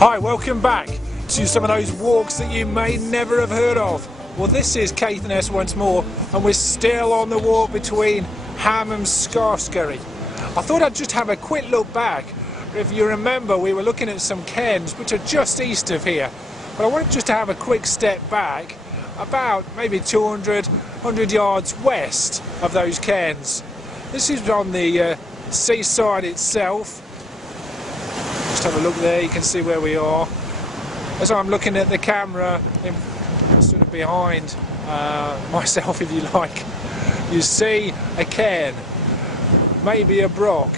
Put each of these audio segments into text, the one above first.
Hi, welcome back to some of those walks that you may never have heard of. Well, this is Caithness once more, and we're still on the walk between Ham and Scarfskerry. I thought I'd just have a quick look back. If you remember, we were looking at some cairns which are just east of here, but I wanted just to have a quick step back about maybe 100 yards west of those cairns. This is on the seaside itself. Just have a look there, you can see where we are. As I'm looking at the camera, sort of behind myself if you like, you see a cairn, maybe a brock.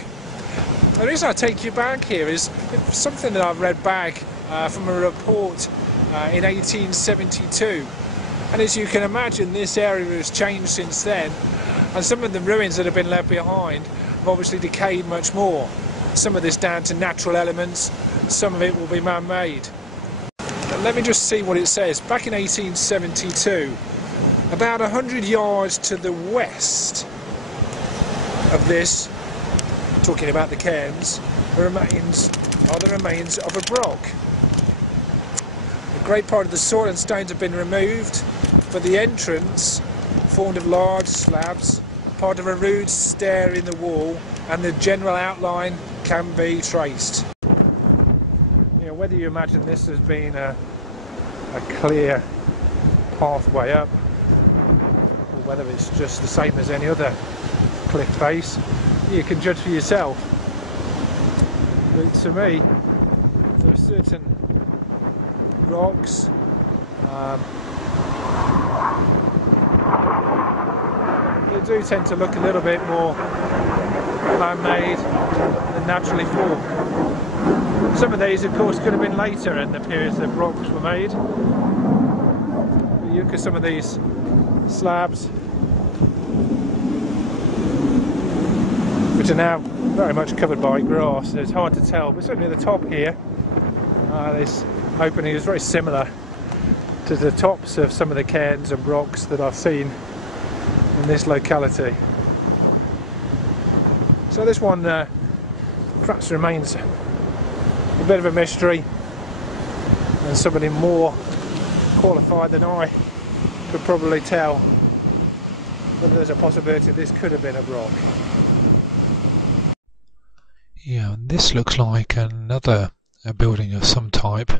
The reason I take you back here is something that I've read back from a report in 1872. And as you can imagine, this area has changed since then, and some of the ruins that have been left behind have obviously decayed much more. Some of this down to natural elements, some of it will be man-made. Let me just see what it says. Back in 1872, about 100 yards to the west of this, talking about the cairns, are the remains of a brock. A great part of the soil and stones have been removed, but the entrance, formed of large slabs, part of a rude stair in the wall, and the general outline can be traced. You know, whether you imagine this as being a clear pathway up, or whether it's just the same as any other cliff face, you can judge for yourself. But to me, there are certain rocks they do tend to look a little bit more man-made than naturally formed. Some of these, of course, could have been later in the periods that rocks were made. You look at some of these slabs, which are now very much covered by grass. It's hard to tell, but certainly at the top here, this opening is very similar to the tops of some of the cairns and rocks that I've seen in this locality. So this one perhaps remains a bit of a mystery, and somebody more qualified than I could probably tell whether there's a possibility this could have been a brock. Yeah, and this looks like another building of some type.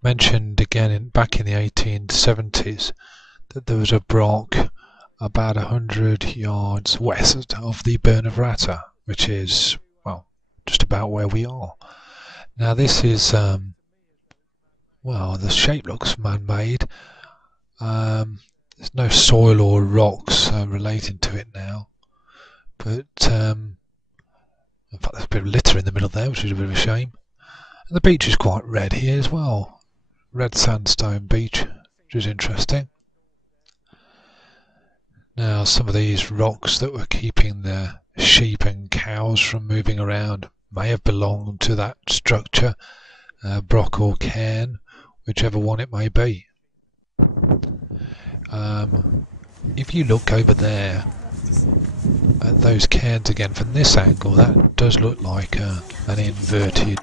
Mentioned again back in the 1870s that there was a brock about 100 yards west of the Burn of Ratta, which is, well, just about where we are. Now this is, well, the shape looks man-made. There's no soil or rocks relating to it now, but in fact there's a bit of litter in the middle there, which is a bit of a shame. And the beach is quite red here as well. Red sandstone beach, which is interesting. Now some of these rocks that were keeping the sheep and cows from moving around may have belonged to that structure, brock or cairn, whichever one it may be. If you look over there at those cairns again from this angle, that does look like an inverted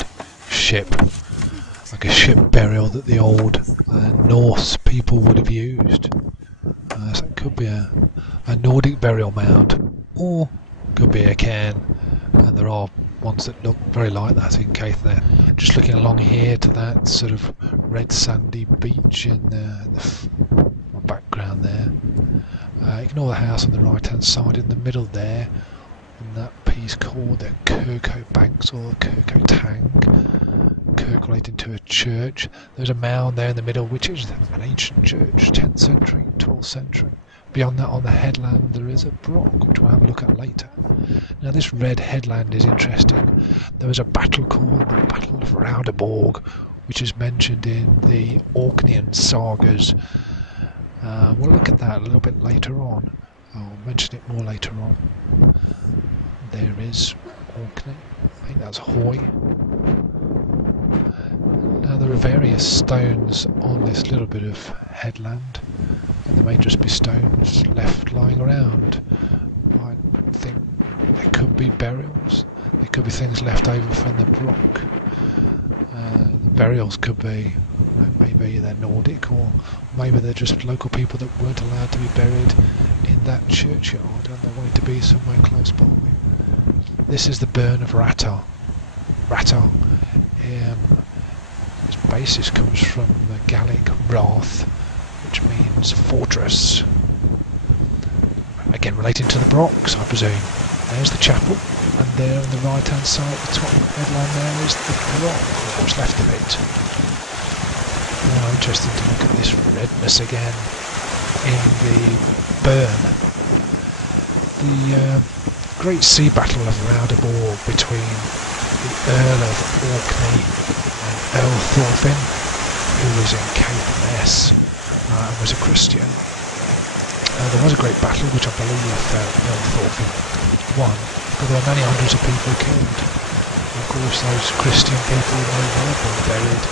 ship, like a ship burial that the old Norse people would have used. So it could be a Nordic burial mound, or could be a cairn, and there are ones that look very like that in Caithness. Just looking along here to that sort of red sandy beach in the background there. Ignore the house on the right hand side in the middle there, and that piece called the Kirko Banks or Kirko Tang, Kirk relating to a church. There's a mound there in the middle which is an ancient church, 10th century, 12th century. Beyond that on the headland there is a brock, which we'll have a look at later. Now this red headland is interesting. There was a battle called the Battle of Raudeborg, which is mentioned in the Orkneyan sagas. We'll look at that a little bit later on. I'll mention it more later on. There is Orkney, I think that's Hoy. Now there are various stones on this little bit of headland, and there may just be stones left lying around. I think there could be burials, there could be things left over from the brock. The burials could be, maybe they're Nordic, or maybe they're just local people that weren't allowed to be buried in that churchyard and they wanted to be somewhere close by. This is the burn of Rata. Its basis comes from the Gallic Rath, which means fortress. Again relating to the Brocks, I presume. There's the chapel, and there on the right hand side, the top headline there is the Brock, or what's left of it. Now interesting to look at this redness again in the burn. The great sea battle of Raudeborg between the Earl of Orkney and Earl Thorfinn, who was in Caithness and was a Christian. There was a great battle which I believe Earl Thorfinn won, but there were many hundreds of people killed. And of course those Christian people may well have been buried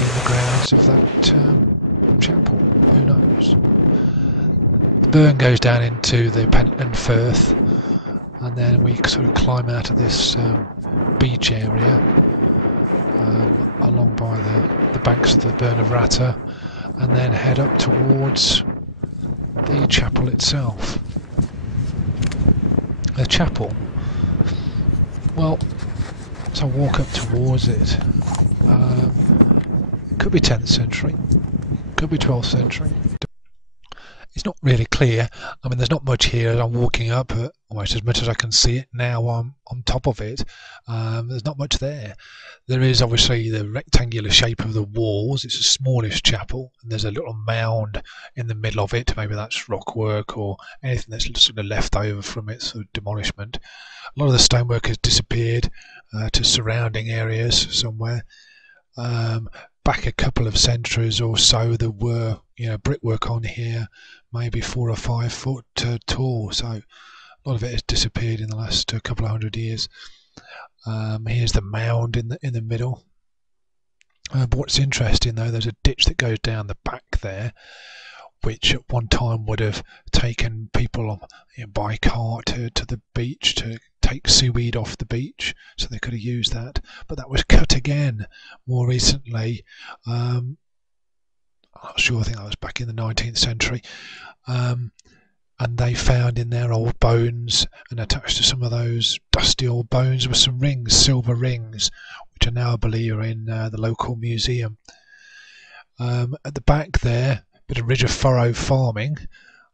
in the grounds of that chapel, who knows. The burn goes down into the Pentland Firth, and then we sort of climb out of this beach area along by the banks of the burn of Rata, and then head up towards the chapel itself. The chapel, well, as I walk up towards it, it could be 10th century, could be 12th century. It's not really clear. I mean, there's not much here as I'm walking up, almost as much as I can see it now. I'm on top of it. There's not much there. There is obviously the rectangular shape of the walls. It's a smallish chapel, and there's a little mound in the middle of it. Maybe that's rock work or anything that's sort of left over from its sort of demolishment. A lot of the stonework has disappeared to surrounding areas somewhere. Back a couple of centuries or so, there were brickwork on here, maybe 4 or 5 foot tall. So a lot of it has disappeared in the last couple of 100 years. Here's the mound in the middle. But what's interesting though, there's a ditch that goes down the back there, which at one time would have taken people by car to the beach to take seaweed off the beach, so they could have used that. But that was cut again more recently. I'm not sure, I think that was back in the 19th century. And they found in there old bones, and attached to some of those dusty old bones were some rings, silver rings, which I now believe are in the local museum. At the back there, a bit of ridge of furrow farming,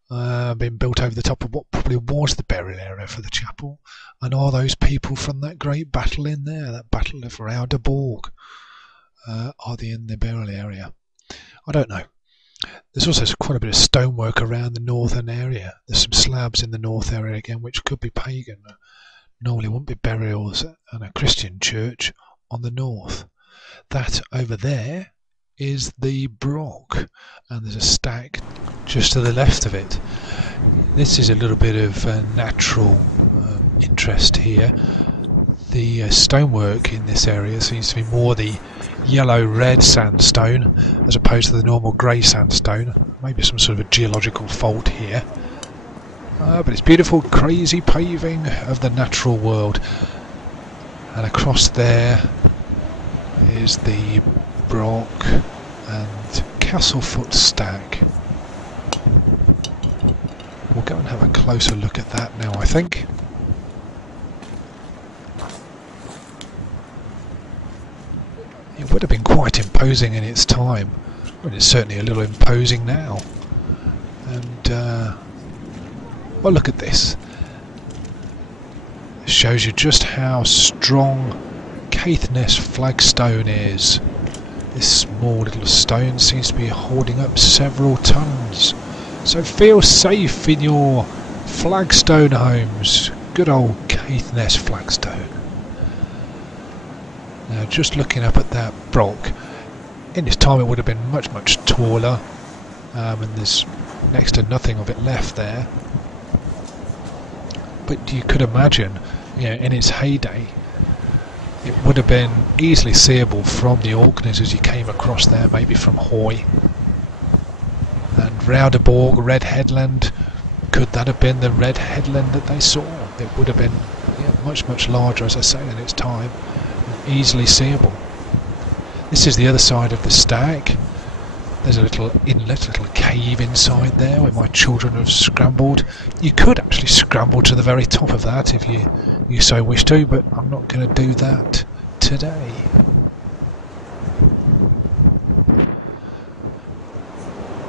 been built over the top of what probably was the burial area for the chapel. And are those people from that great battle in there, that battle of Raudeborg? Are they in the burial area? I don't know. There's also quite a bit of stonework around the northern area. There's some slabs in the north area again, which could be pagan. Normally wouldn't be burials in a Christian church on the north. That over there is the Brock, and there's a stack just to the left of it. This is a little bit of natural interest here. The stonework in this area seems to be more the yellow-red sandstone as opposed to the normal grey sandstone. Maybe some sort of a geological fault here. But it's beautiful, crazy paving of the natural world. And across there is the Brock and Castlefoot stack. We'll go and have a closer look at that now, I think. It would have been quite imposing in its time. I mean, it's certainly a little imposing now. And, well, look at this. It shows you just how strong Caithness flagstone is. This small little stone seems to be holding up several tons. So feel safe in your flagstone homes. Good old Caithness flagstone. Now, just looking up at that Brock, in its time it would have been much, much taller, and there's next to nothing of it left there. But you could imagine, in its heyday, it would have been easily seeable from the Orkneys as you came across there, maybe from Hoy. And Raudeborg, Red Headland, could that have been the Red Headland that they saw? It would have been much, much larger, as I say, in its time. Easily seeable. This is the other side of the stag. There's a little inlet, little cave inside there where my children have scrambled. You could actually scramble to the very top of that if you so wish to, but I'm not going to do that today.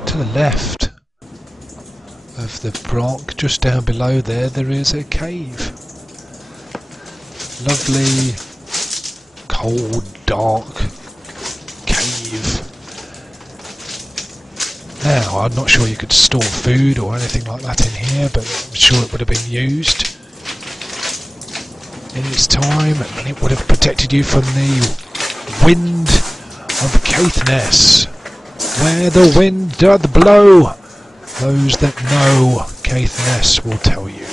To the left of the brock, just down below there is a cave. Lovely, cold, dark cave. Now, I'm not sure you could store food or anything like that in here, but I'm sure it would have been used in its time, and it would have protected you from the wind of Caithness. Where the wind doth blow, those that know Caithness will tell you.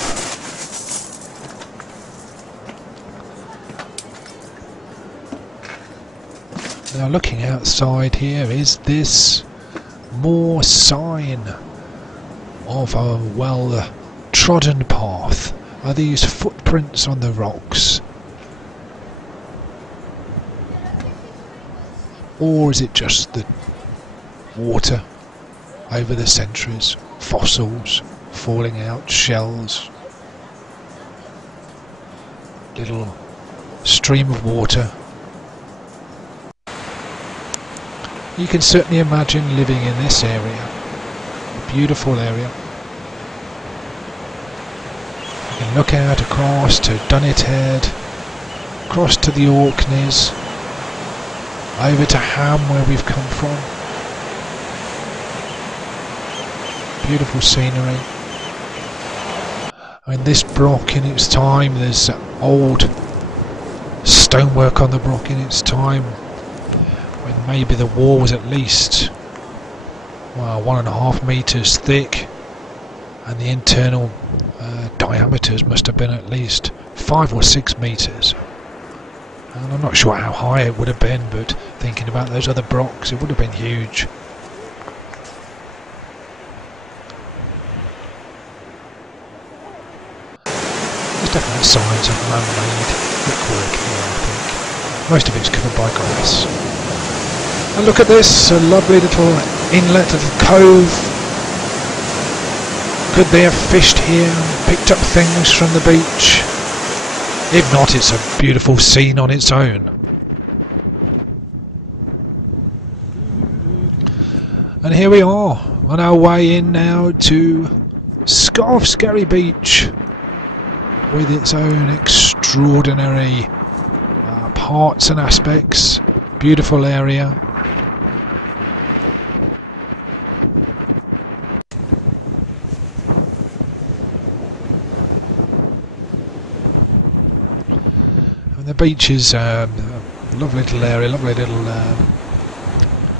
Now, looking outside here, is this more sign of a well-trodden path? Are these footprints on the rocks? Or is it just the water over the centuries, fossils falling out, shells, little stream of water? You can certainly imagine living in this area, a beautiful area. You can look out across to Dunnethead, across to the Orkneys, over to Ham where we've come from. Beautiful scenery. I mean, this brock in its time, there's old stonework on the brock in its time, when maybe the wall was at least 1.5 meters thick, and the internal diameters must have been at least 5 or 6 meters. And I'm not sure how high it would have been, but thinking about those other brocks, it would have been huge. There's definitely signs of man-made brickwork here, I think. Most of it's covered by grass. And look at this, a lovely little inlet, little cove. Could they have fished here and picked up things from the beach? If not, it's a beautiful scene on its own. And here we are, on our way in now to Scarfskerry Beach, with its own extraordinary parts and aspects. Beautiful area. And the beach is a lovely little area, lovely little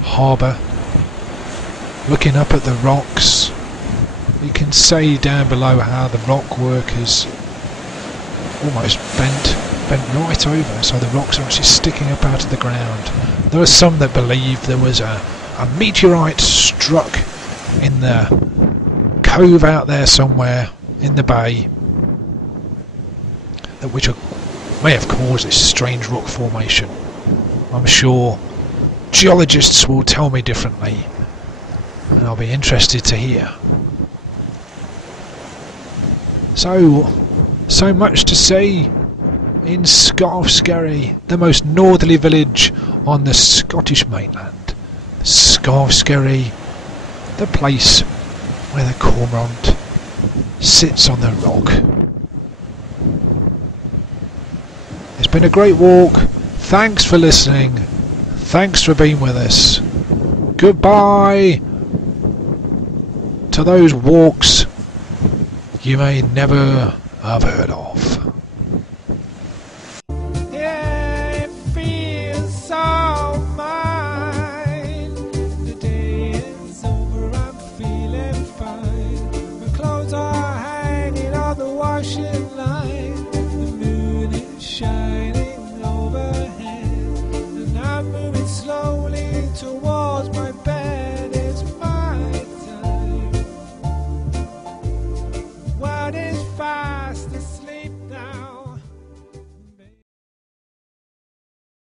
harbour. Looking up at the rocks, you can see down below how the rock work is almost bent right over, so the rocks are actually sticking up out of the ground. There are some that believe there was a meteorite struck in the cove out there somewhere in the bay, which may have caused this strange rock formation. I'm sure geologists will tell me differently, and I'll be interested to hear. So much to see in Scarfskerry, the most northerly village on the Scottish mainland. Scarfskerry, the place where the cormorant sits on the rock. It's been a great walk. Thanks for listening. Thanks for being with us. Goodbye to those walks you may never have heard of.